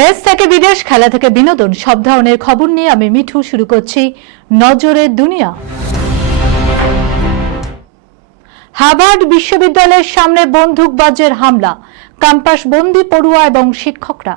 দেশ থেকে বিদেশ, খেলা থেকে বিনোদন, সব ধরনের খবর নিয়ে আমি মিঠু শুরু করছি নজরের দুনিয়া। হার্ভার্ড বিশ্ববিদ্যালয়ের সামনে বন্দুকবাজের হামলা ক্যাম্পাস বন্দি পড়ুয়া এবং শিক্ষকরা।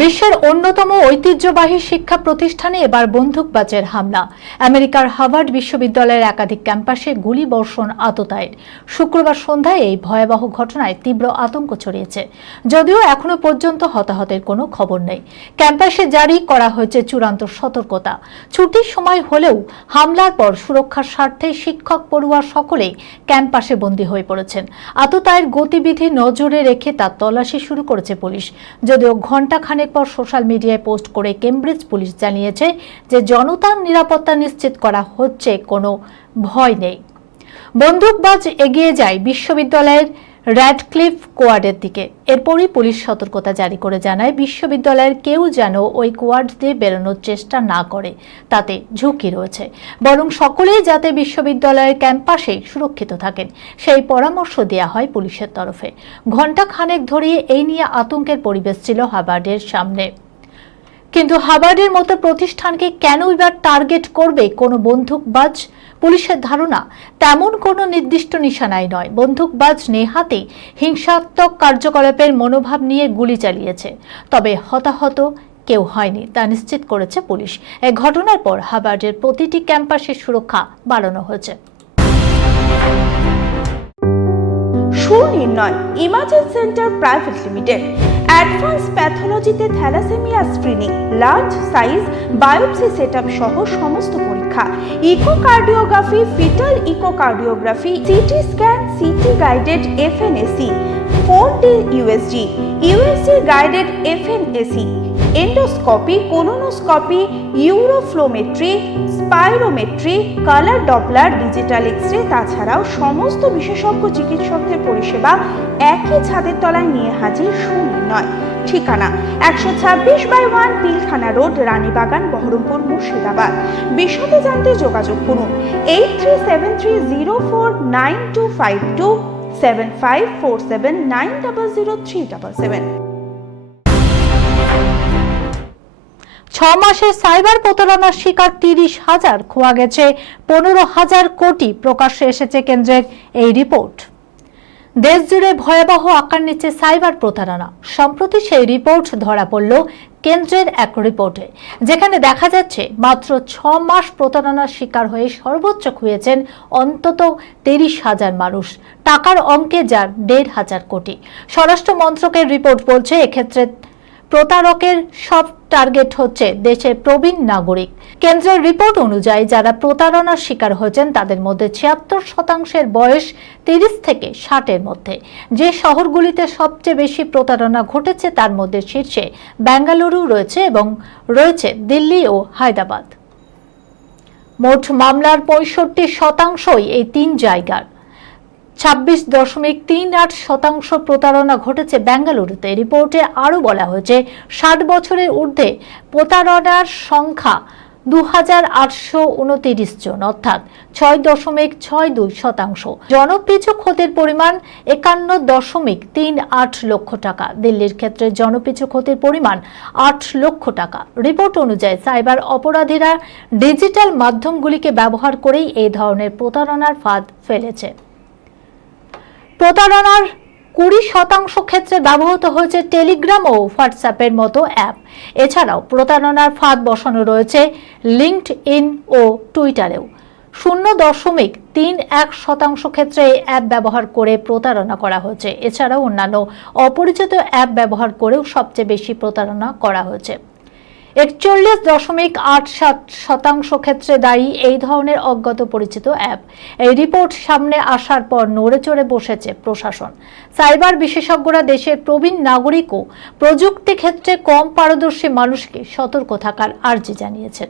বিশ্বের অন্যতম ঐতিহ্যবাহী শিক্ষা প্রতিষ্ঠানে এবার বন্দুকবাজের হামলা। আমেরিকার হার্ভার্ড বিশ্ববিদ্যালয়ের একাধিক ক্যাম্পাসে গুলি বর্ষণ আততায়ের। শুক্রবার সন্ধ্যায় এই ভয়াবহ ঘটনায় তীব্র আতঙ্ক ছড়িয়েছে। যদিও এখনও পর্যন্ত হতাহতের কোনো খবর নেই। ক্যাম্পাসে জারি করা হয়েছে চূড়ান্ত সতর্কতা। ছুটির সময় হলেও হামলার পর সুরক্ষার স্বার্থে শিক্ষক পড়ুয়া সকলেই ক্যাম্পাসে বন্দী হয়ে পড়েছেন। আততায়ের গতিবিধি নজরে রেখে তার তল্লাশি শুরু করেছে পুলিশ। যদিও ঘণ্টাখানেক পর সোশ্যাল মিডিয়ায় পোস্ট করে কেমব্রিজ পুলিশ জানিয়েছে যে জনতার নিরাপত্তা নিশ্চিত করা হচ্ছে, কোনো ভয় নেই। বন্দুকবাজ এগিয়ে যায় বিশ্ববিদ্যালয়ের র্যাডক্লিফ কোয়ার্ডের দিকে। এরপরই পুলিশ সতর্কতা জারি করে জানায়, বিশ্ববিদ্যালয়ের কেউ যেন ওই কোয়ার্ড দিয়ে বেরোনোর চেষ্টা না করে, তাতে ঝুঁকি রয়েছে। বরং সকলেই যাতে বিশ্ববিদ্যালয়ের ক্যাম্পাসে সুরক্ষিত থাকেন, সেই পরামর্শ দেওয়া হয় পুলিশের তরফে। ঘণ্টা খানেক ধরিয়ে এই নিয়ে আতঙ্কের পরিবেশ ছিল হাবার্ডের সামনে। কিন্তু হাবার্ডের মতো প্রতিষ্ঠানকে কেন এবার টার্গেট করবে কোনো বন্দুকবাজ? পুলিশের ধারণা, তেমন কোনো নির্দিষ্ট নিশানায় নয়। বন্দুকবাজ নেহাতে হিংসাত্মক কার্যকলাপের মনোভাব নিয়ে গুলি চালিয়েছে। তবে হতাহত কেউ হয়নি, তা নিশ্চিত করেছে পুলিশ। এই ঘটনার পর হাবার্ডের প্রতিটি ক্যাম্পাসের সুরক্ষা বাড়ানো হয়েছে। Sunirnoy imaging centre private limited. Advance প্যাথোলজিতে thalassaemia screening, large size biopsy setup সহ সমস্ত পরীক্ষা echocardiography, fetal echocardiography, CT scan, CT guided FNAC four D USG USG guided FNAC, endoscopy colonoscopy uroflowmetry, spirometry, colour Doppler, digital X ray তাছাড়াও সমস্ত বিশেষজ্ঞ চিকিৎসকদের পরিষেবা একই ছাদের তলায় নিয়ে হাজির সুনির্ণয়। ঠিকানা একশো ছাব্বিশ by one Pilkhana road, Ranibagan Baharampur Murshidabad. বিশদে জানতে যোগাযোগ করুন eight three seven three zero four nine two five two seven five four seven nine double zero three double seven ছ মাসে সাইবার প্রতারণার শিকার তিরিশ হাজার, খোয়া গেছে পনেরো হাজার কোটি, প্রকাশ্যে এসেছে কেন্দ্রের এই রিপোর্ট। দেশ জুড়ে ভয়াবহ আকার নিচ্ছে সাইবার প্রতারণা। সম্প্রতি সেই রিপোর্ট ধরা পড়ল কেন্দ্রের এক রিপোর্টে, যেখানে দেখা যাচ্ছে মাত্র ছ মাস প্রতারণার শিকার হয়ে সর্বোচ্চ খুঁয়েছেন অন্তত তিরিশ হাজার মানুষ। টাকার অঙ্কে যার দেড় হাজার কোটি। স্বরাষ্ট্র মন্ত্রকের রিপোর্ট বলছে, এক্ষেত্রে প্রতারকের সব টার্গেট হচ্ছে দেশের প্রবীণ নাগরিক। কেন্দ্রের রিপোর্ট অনুযায়ী যারা প্রতারণার শিকার হয়েছেন, তাদের মধ্যে ছিয়াত্তর শতাংশের বয়স তিরিশ থেকে ষাটের মধ্যে। যে শহরগুলিতে সবচেয়ে বেশি প্রতারণা ঘটেছে, তার মধ্যে শীর্ষে বেঙ্গালুরু রয়েছে এবং রয়েছে দিল্লি ও হায়দ্রাবাদ। মোট মামলার পঁয়ষট্টি শতাংশই এই তিন জায়গার। ছাব্বিশ দশমিক তিন আট শতাংশ প্রতারণা ঘটেছে বেঙ্গালুরুতে রিপোর্টে আরও বলা হয়েছে, ষাট বছরের ঊর্ধ্বে প্রতারণার সংখ্যা দু হাজার আটশো উনতিরিশ জন, অর্থাৎ ছয় দশমিক ছয় দুই শতাংশ। জনপিছু ক্ষতির পরিমাণ একান্ন দশমিক তিন আট লক্ষ টাকা। দিল্লির ক্ষেত্রে জনপিছু ক্ষতির পরিমাণ আট লক্ষ টাকা। রিপোর্ট অনুযায়ী, সাইবার অপরাধীরা ডিজিটাল মাধ্যমগুলিকে ব্যবহার করেই এই ধরনের প্রতারণার ফাঁদ ফেলেছে। প্রতারণার কুড়ি শতাংশ ক্ষেত্রে ব্যবহৃত হয়েছে টেলিগ্রাম ও হোয়াটসঅ্যাপের মতো অ্যাপ এছাড়াও প্রতারণার ফাঁদ বসানো রয়েছে লিঙ্কড ইন ও টুইটারেও শূন্য দশমিক তিন এক শতাংশ ক্ষেত্রে এই অ্যাপ ব্যবহার করে প্রতারণা করা হয়েছে। এছাড়াও অন্যান্য অপরিচিত অ্যাপ ব্যবহার করেও সবচেয়ে বেশি প্রতারণা করা হয়েছে। একচল্লিশ দশমিক আট সাত শতাংশ ক্ষেত্রে দায়ী এই ধরনের অজ্ঞাত পরিচিত অ্যাপ। এই রিপোর্ট সামনে আসার পর নড়ে চড়ে বসেছে প্রশাসন। সাইবার বিশেষজ্ঞরা দেশের প্রবীণ নাগরিক ও প্রযুক্তি ক্ষেত্রে কম পারদর্শী মানুষকে সতর্ক থাকার আর্জি জানিয়েছেন।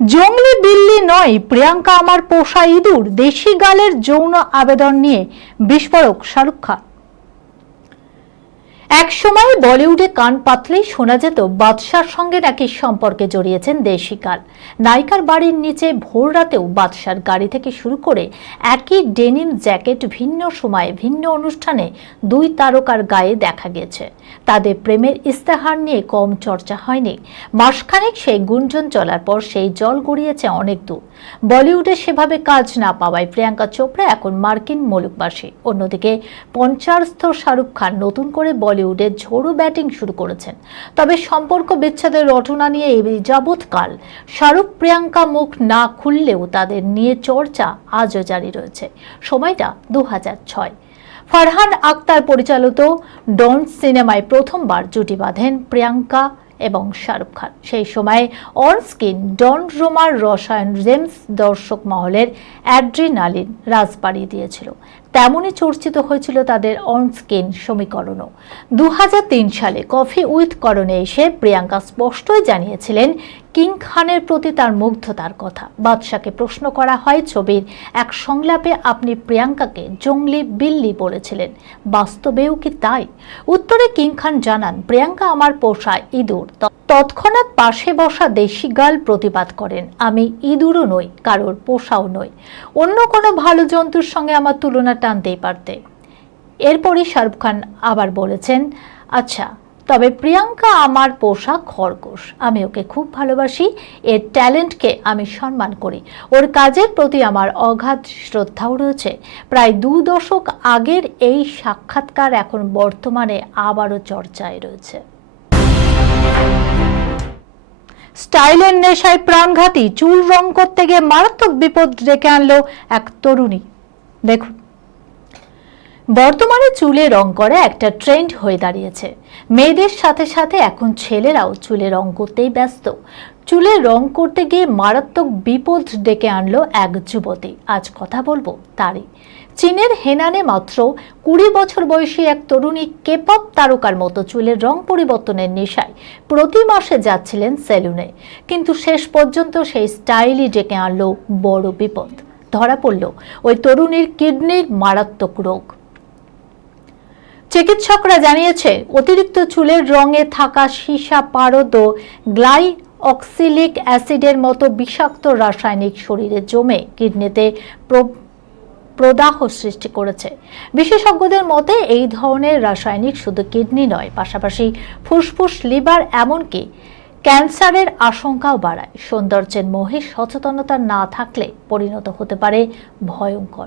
জঙ্গলি বিল্লি নয়, প্রিয়াঙ্কা আমার পোষা ইঁদুর, দেশি গালের যৌন আবেদন নিয়ে বিস্ফোরক শাহরুখ খান। এক সময় বলিউডে কান পাতলেই শোনা যেত, বাদশার সঙ্গে নাকি সম্পর্কে জড়িয়েছেন দেশিকাল নায়িকার বাড়ির নিচে ভোর রাতেও বাদশার গাড়ি থেকে শুরু করে একই ডেনিম জ্যাকেট ভিন্ন সময়ে ভিন্ন অনুষ্ঠানে দুই তারকার গায়ে দেখা গেছে। তাদের প্রেমের ইস্তেহার নিয়ে কম চর্চা হয়নি। মাসখানেক সেই গুঞ্জন চলার পর সেই জল গড়িয়েছে অনেক দূর। বলিউডে সেভাবে কাজ না পাওয়ায় প্রিয়াঙ্কা চোপড়া এখন মার্কিন মুলুকবাসী। অন্যদিকে পঞ্চাশস্থ শাহরুখ খান নতুন করে বলিউডে ঝোড়ো ব্যাটিং শুরু করেছেন। তবে সম্পর্ক বিচ্ছেদের রটনা নিয়ে এই যাবৎকাল শাহরুখ প্রিয়াঙ্কা মুখ না খুললেও তাদের নিয়ে চর্চা আজও জারি রয়েছে। সময়টা দু ছয়। ফারহান আক্তার পরিচালিত ডন সিনেমায় প্রথমবার জুটি বাঁধেন প্রিয়াঙ্কা এবং শাহরুখ খান। সেই সময় অন স্ক্রিন ডন রোমার রসায়ন জেমস দর্শক মহলের অ্যাড্রিনালিন রাজ বাড়িয়ে দিয়েছিল। তেমনই চর্চিত হয়েছিল তাদের অন স্ক্রিন সমীকরণও। দু হাজার তিন সালে কফি উইথ করণে এসে প্রিয়াঙ্কা স্পষ্টই জানিয়েছিলেন, কিং খানের প্রতি তার মুগ্ধতার কথা। বাদশাকে প্রশ্ন করা হয় ছবির এক সংলাপে আপনি প্রিয়াঙ্কাকে জঙ্গলি বিল্লি বলেছিলেন। বাস্তবেও কি তাই? উত্তরে কিং খান জানান, প্রিয়াঙ্কা আমার পোষা ইঁদুর। তৎক্ষণাৎ পাশে বসা দেশি গাল প্রতিবাদ করেন। আমি ইঁদুরও নই, কারোর পোষাও নই। অন্য কোনো ভালো জন্তুর সঙ্গে আমার তুলনা টানতেই পারতে। এরপরই শাহরুখ খান আবার বলেছেন আচ্ছা তবে প্রিয়াঙ্কা আমার পোষা খরগোশ। আমি ওকে খুব ভালোবাসি, এর ট্যালেন্টকে আমি সম্মান করি। ওর কাজের প্রতি আমার অগাধ শ্রদ্ধাও রয়েছে। প্রায় দু দশক আগের এই সাক্ষাৎকার এখন বর্তমানে আবারও চর্চায় রয়েছে। স্টাইলের নেশায় প্রাণঘাতী, চুল রং করতে গিয়ে মারাত্মক বিপদ ডেকে আনলো এক তরুণী। দেখুন। বর্তমানে চুলে রং করা একটা ট্রেন্ড হয়ে দাঁড়িয়েছে। মেয়েদের সাথে সাথে এখন ছেলেরাও চুলে রং করতেই ব্যস্ত। চুলে রং করতে গিয়ে মারাত্মক বিপদ ডেকে আনলো এক যুবতী। আজ কথা বলব তারই। চীনের হেনানে মাত্র কুড়ি বছর বয়সী এক তরুণী কেপপ তারকার মতো চুলের রং পরিবর্তনের নেশায় প্রতি মাসে যাচ্ছিলেন সেলুনে। কিন্তু শেষ পর্যন্ত সেই স্টাইলই ডেকে আনলো বড় বিপদ। ধরা পড়ল ওই তরুণীর কিডনির মারাত্মক রোগ। চিকিৎসকরা জানিয়েছে, অতিরিক্ত চুলের রঙে থাকা সীসা পারদ ও গ্লাই অক্সিলিক অ্যাসিডের মতো বিষাক্ত রাসায়নিক শরীরে জমে কিডনিতে প্র- প্রদাহ সৃষ্টি করেছে। বিশেষজ্ঞদের মতে, এই ধরনের রাসায়নিক শুধু কিডনি নয়, পাশাপাশি ফুসফুস, লিভার, এমনকি ক্যান্সারের আশঙ্কাও বাড়ায়। সৌন্দর্যের মোহে সচেতনতা না থাকলে পরিণত হতে পারে ভয়ঙ্কর।